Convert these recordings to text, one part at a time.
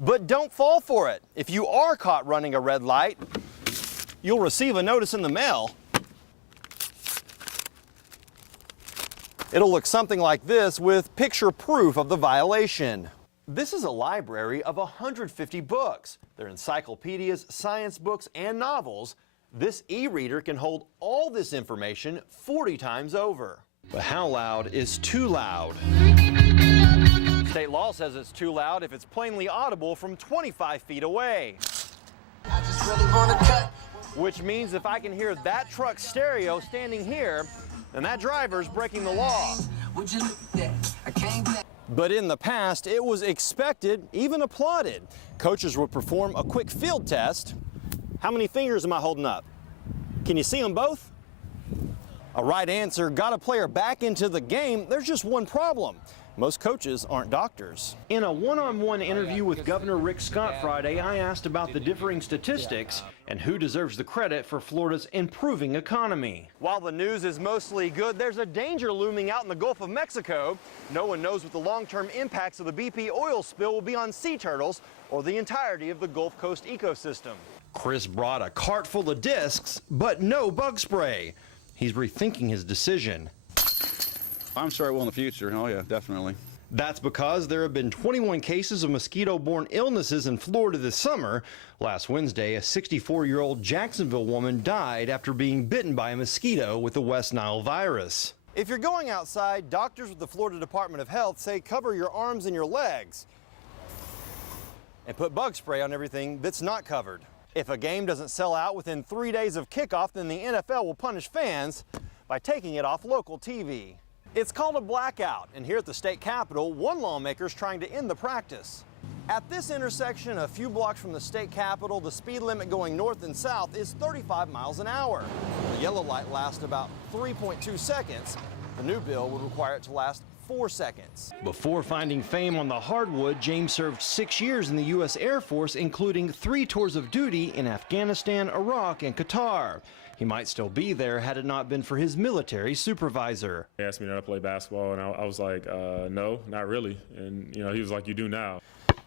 But don't fall for it. If you are caught running a red light, you'll receive a notice in the mail. It'll look something like this with picture proof of the violation. This is a library of 150 books. They're encyclopedias, science books, and novels. This e-reader can hold all this information 40 times over. But how loud is too loud? State law says it's too loud if it's plainly audible from 25 feet away. I just really want to cut. Which means if I can hear that truck stereo standing here, then that driver's breaking the law. But in the past, it was expected, even applauded. Coaches would perform a quick field test. How many fingers am I holding up? Can you see them both? A right answer got a player back into the game. There's just one problem. Most coaches aren't doctors. In a one-on-one interview with Governor Rick Scott Friday, I asked about the differing statistics and who deserves the credit for Florida's improving economy. While the news is mostly good, there's a danger looming out in the Gulf of Mexico. No one knows what the long-term impacts of the BP oil spill will be on sea turtles or the entirety of the Gulf Coast ecosystem. Chris brought a cart full of discs, but no bug spray. He's rethinking his decision. I'm sure it will in the future. Oh yeah, definitely. That's because there have been 21 cases of mosquito-borne illnesses in Florida this summer. Last Wednesday, a 64-year-old Jacksonville woman died after being bitten by a mosquito with the West Nile virus. If you're going outside, doctors with the Florida Department of Health say cover your arms and your legs and put bug spray on everything that's not covered. If a game doesn't sell out within 3 days of kickoff, then the NFL will punish fans by taking it off local TV. It's called a blackout, and here at the state capitol, one lawmaker is trying to end the practice. At this intersection, a few blocks from the state capitol, the speed limit going north and south is 35 miles an hour. The yellow light lasts about 3.2 seconds. The new bill would require it to last 4 seconds. Before finding fame on the hardwood, James served 6 years in the U.S. Air Force, including 3 tours of duty in Afghanistan, Iraq, and Qatar. He might still be there had it not been for his military supervisor. He asked me to play basketball, and I was like, no, not really. And, you know, he was like, you do now.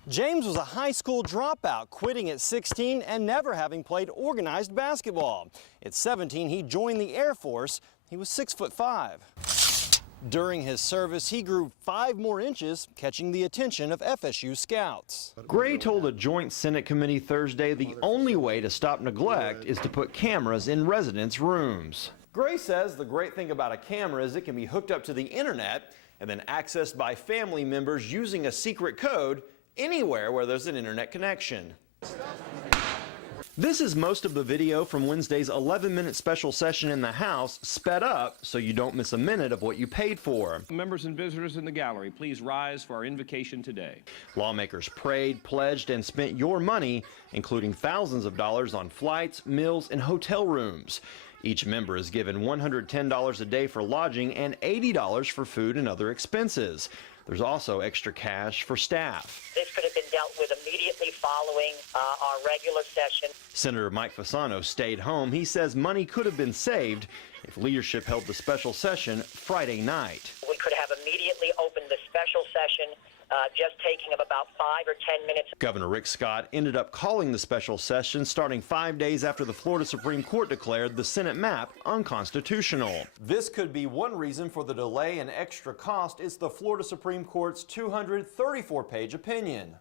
James was a high school dropout, quitting at 16 and never having played organized basketball. At 17, he joined the Air Force. He was 6'5". During his service, he grew 5 more inches, catching the attention of FSU scouts. Gray told a joint Senate committee Thursday the only way to stop neglect is to put cameras in residents' rooms. Gray says the great thing about a camera is it can be hooked up to the internet and then accessed by family members using a secret code anywhere where there's an internet connection. This is most of the video from Wednesday's 11-minute special session in the House, sped up so you don't miss a minute of what you paid for. Members and visitors in the gallery, please rise for our invocation today. Lawmakers prayed, pledged, and spent your money, including thousands of dollars on flights, meals, and hotel rooms. Each member is given $110 a day for lodging and $80 for food and other expenses. There's also extra cash for staff. This could have been dealt with immediately following our regular session. Senator Mike Fasano stayed home. He says money could have been saved if leadership held the special session Friday night. We could have immediately opened the special session, just taking about 5 or 10 minutes. Governor Rick Scott ended up calling the special session starting 5 days after the Florida Supreme Court declared the Senate map unconstitutional. This could be one reason for the delay and extra cost. It's the Florida Supreme Court's 234-page opinion.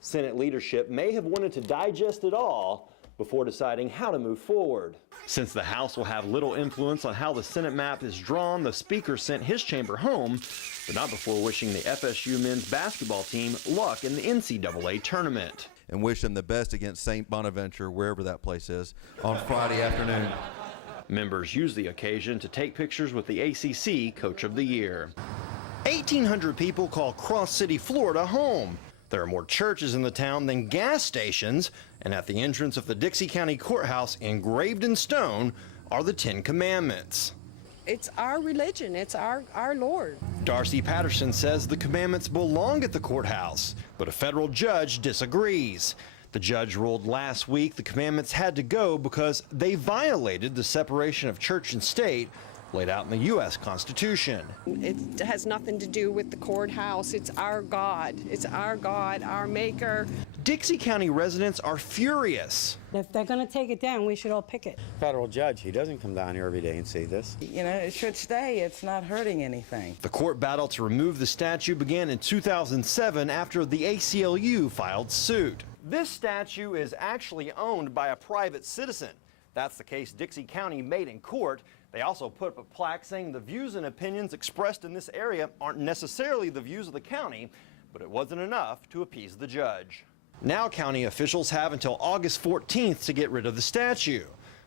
Senate leadership may have wanted to digest it all before deciding how to move forward. Since the House will have little influence on how the Senate map is drawn, the Speaker sent his chamber home, but not before wishing the FSU men's basketball team luck in the NCAA tournament. And wish them the best against St. Bonaventure, wherever that place is, on Friday afternoon. Members use the occasion to take pictures with the ACC Coach of the Year. 1,800 people call Cross City, Florida home. There are more churches in the town than gas stations, and at the entrance of the Dixie County Courthouse, engraved in stone, are the 10 Commandments. It's our religion. It's our Lord. Darcy Patterson says the commandments belong at the courthouse, but a federal judge disagrees. The judge ruled last week the commandments had to go because they violated the separation of church and state, laid out in the U.S. Constitution. It has nothing to do with the courthouse. It's our God. It's our God, our maker. Dixie County residents are furious. If they're going to take it down, we should all pick it. Federal judge, he doesn't come down here every day and see this. You know, it should stay. It's not hurting anything. The court battle to remove the statue began in 2007 after the ACLU filed suit. This statue is actually owned by a private citizen. That's the case Dixie County made in court. They also put up a plaque saying the views and opinions expressed in this area aren't necessarily the views of the county, but it wasn't enough to appease the judge. Now county officials have until August 14th to get rid of the statue.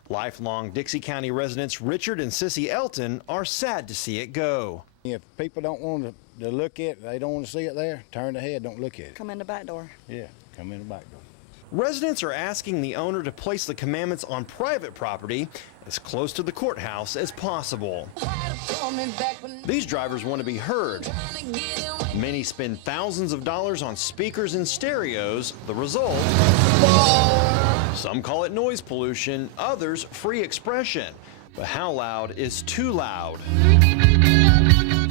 Lifelong Dixie County residents Richard and Sissy Elton are sad to see it go. If people don't want to look at it, they don't want to see it there, turn their head, don't look at it. Come in the back door. Yeah, come in the back door. Residents are asking the owner to place the commandments on private property as close to the courthouse as possible. These drivers want to be heard. Many spend thousands of dollars on speakers and stereos. The result? Some call it noise pollution, others free expression. But how loud is too loud?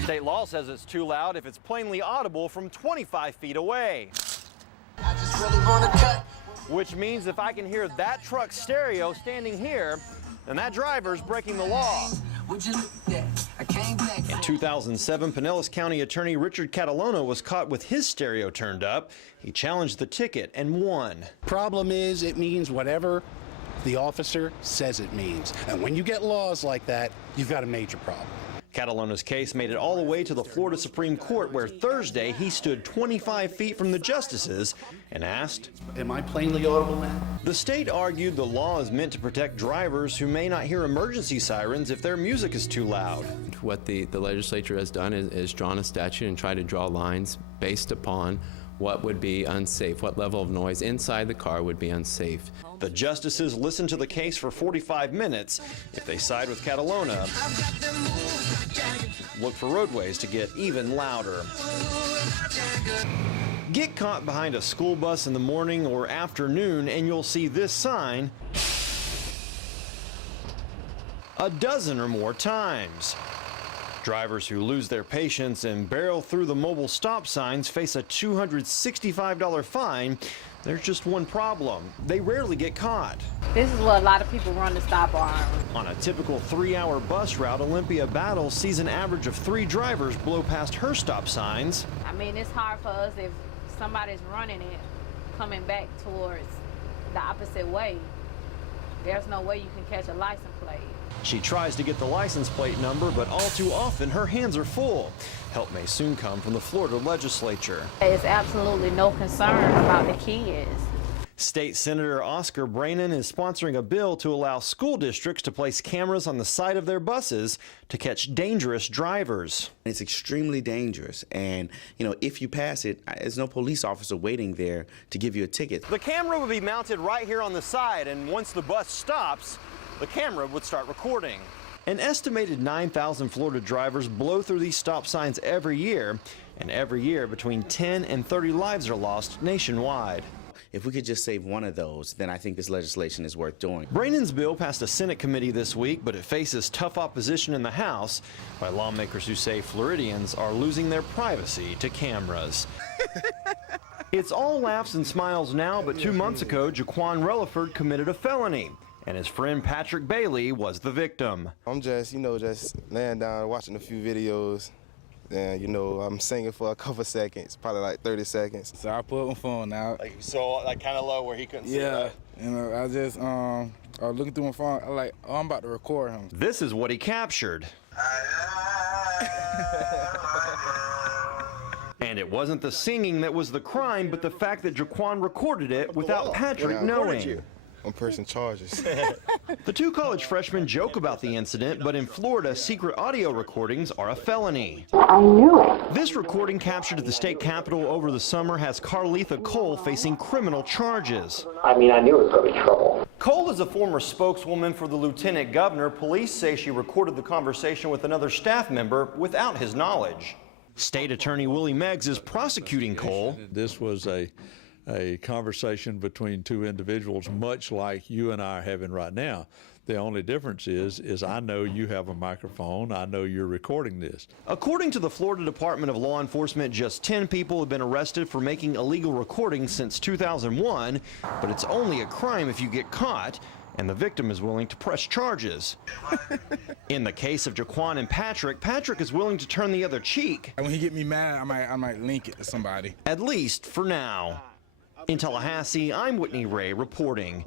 State law says it's too loud if it's plainly audible from 25 feet away. I just really want to cut. Which means if I can hear that truck stereo standing here, then that driver's breaking the law. In 2007, Pinellas County Attorney Richard Catalona was caught with his stereo turned up. He challenged the ticket and won. Problem is, it means whatever the officer says it means. And when you get laws like that, you've got a major problem. Catalona's case made it all the way to the Florida Supreme Court, where Thursday he stood 25 feet from the justices and asked, "Am I plainly audible now?" The state argued the law is meant to protect drivers who may not hear emergency sirens if their music is too loud. What the legislature has done is drawn a statute and tried to draw lines based upon what would be unsafe, what level of noise inside the car would be unsafe. The justices listened to the case for 45 minutes. If they side with Catalona, look for roadways to get even louder. Get caught behind a school bus in the morning or afternoon and you'll see this sign a dozen or more times. Drivers who lose their patience and barrel through the mobile stop signs face a $265 fine. There's just one problem. They rarely get caught. This is what a lot of people run the stop arm. On a typical 3-hour bus route, Olympia Battle sees an average of 3 drivers blow past her stop signs. I mean, it's hard for us if somebody's running it, coming back towards the opposite way. There's no way you can catch a license plate. She tries to get the license plate number, but all too often her hands are full. Help may soon come from the Florida legislature. There's absolutely no concern about the kids. State Senator Oscar Brannon is sponsoring a bill to allow school districts to place cameras on the side of their buses to catch dangerous drivers. It's extremely dangerous, and if you pass it, there's no police officer waiting there to give you a ticket. The camera would be mounted right here on the side, and once the bus stops, the camera would start recording. An estimated 9,000 Florida drivers blow through these stop signs every year, and every year between 10 and 30 lives are lost nationwide. If we could just save one of those, then I think this legislation is worth doing. Brannon's bill passed a Senate committee this week, but it faces tough opposition in the House by lawmakers who say Floridians are losing their privacy to cameras. It's all laughs and smiles now, but 2 months ago, Jaquan Relaford committed a felony, and his friend Patrick Bailey was the victim. I'm just laying down watching a few videos, and I'm singing for a couple seconds, probably like 30 seconds. So I pulled my phone out. Like kind of low where he couldn't see it. Yeah, and I just I was looking through my phone. I'm like, oh, I'm about to record him. This is what he captured. And it wasn't the singing that was the crime, but the fact that Jaquan recorded it without Patrick knowing. I'm pressing charges. The 2 college freshmen joke about the incident, but in Florida, secret audio recordings are a felony. I knew it. This recording captured at the state capitol over the summer has Carletha Cole facing criminal charges. I mean, I knew it was going to be trouble. Cole is a former spokeswoman for the lieutenant governor. Police say she recorded the conversation with another staff member without his knowledge. State Attorney Willie Meggs is prosecuting Cole. This was a a conversation between two individuals, much like you and I are having right now. The only difference is I know you have a microphone. I know you're recording this. According to the Florida Department of Law Enforcement, just 10 people have been arrested for making illegal recordings since 2001, but it's only a crime if you get caught, and the victim is willing to press charges. In the case of Jaquan and Patrick, Patrick is willing to turn the other cheek. When he get me mad, I might link it to somebody. At least for now. In Tallahassee, I'm Whitney Ray reporting.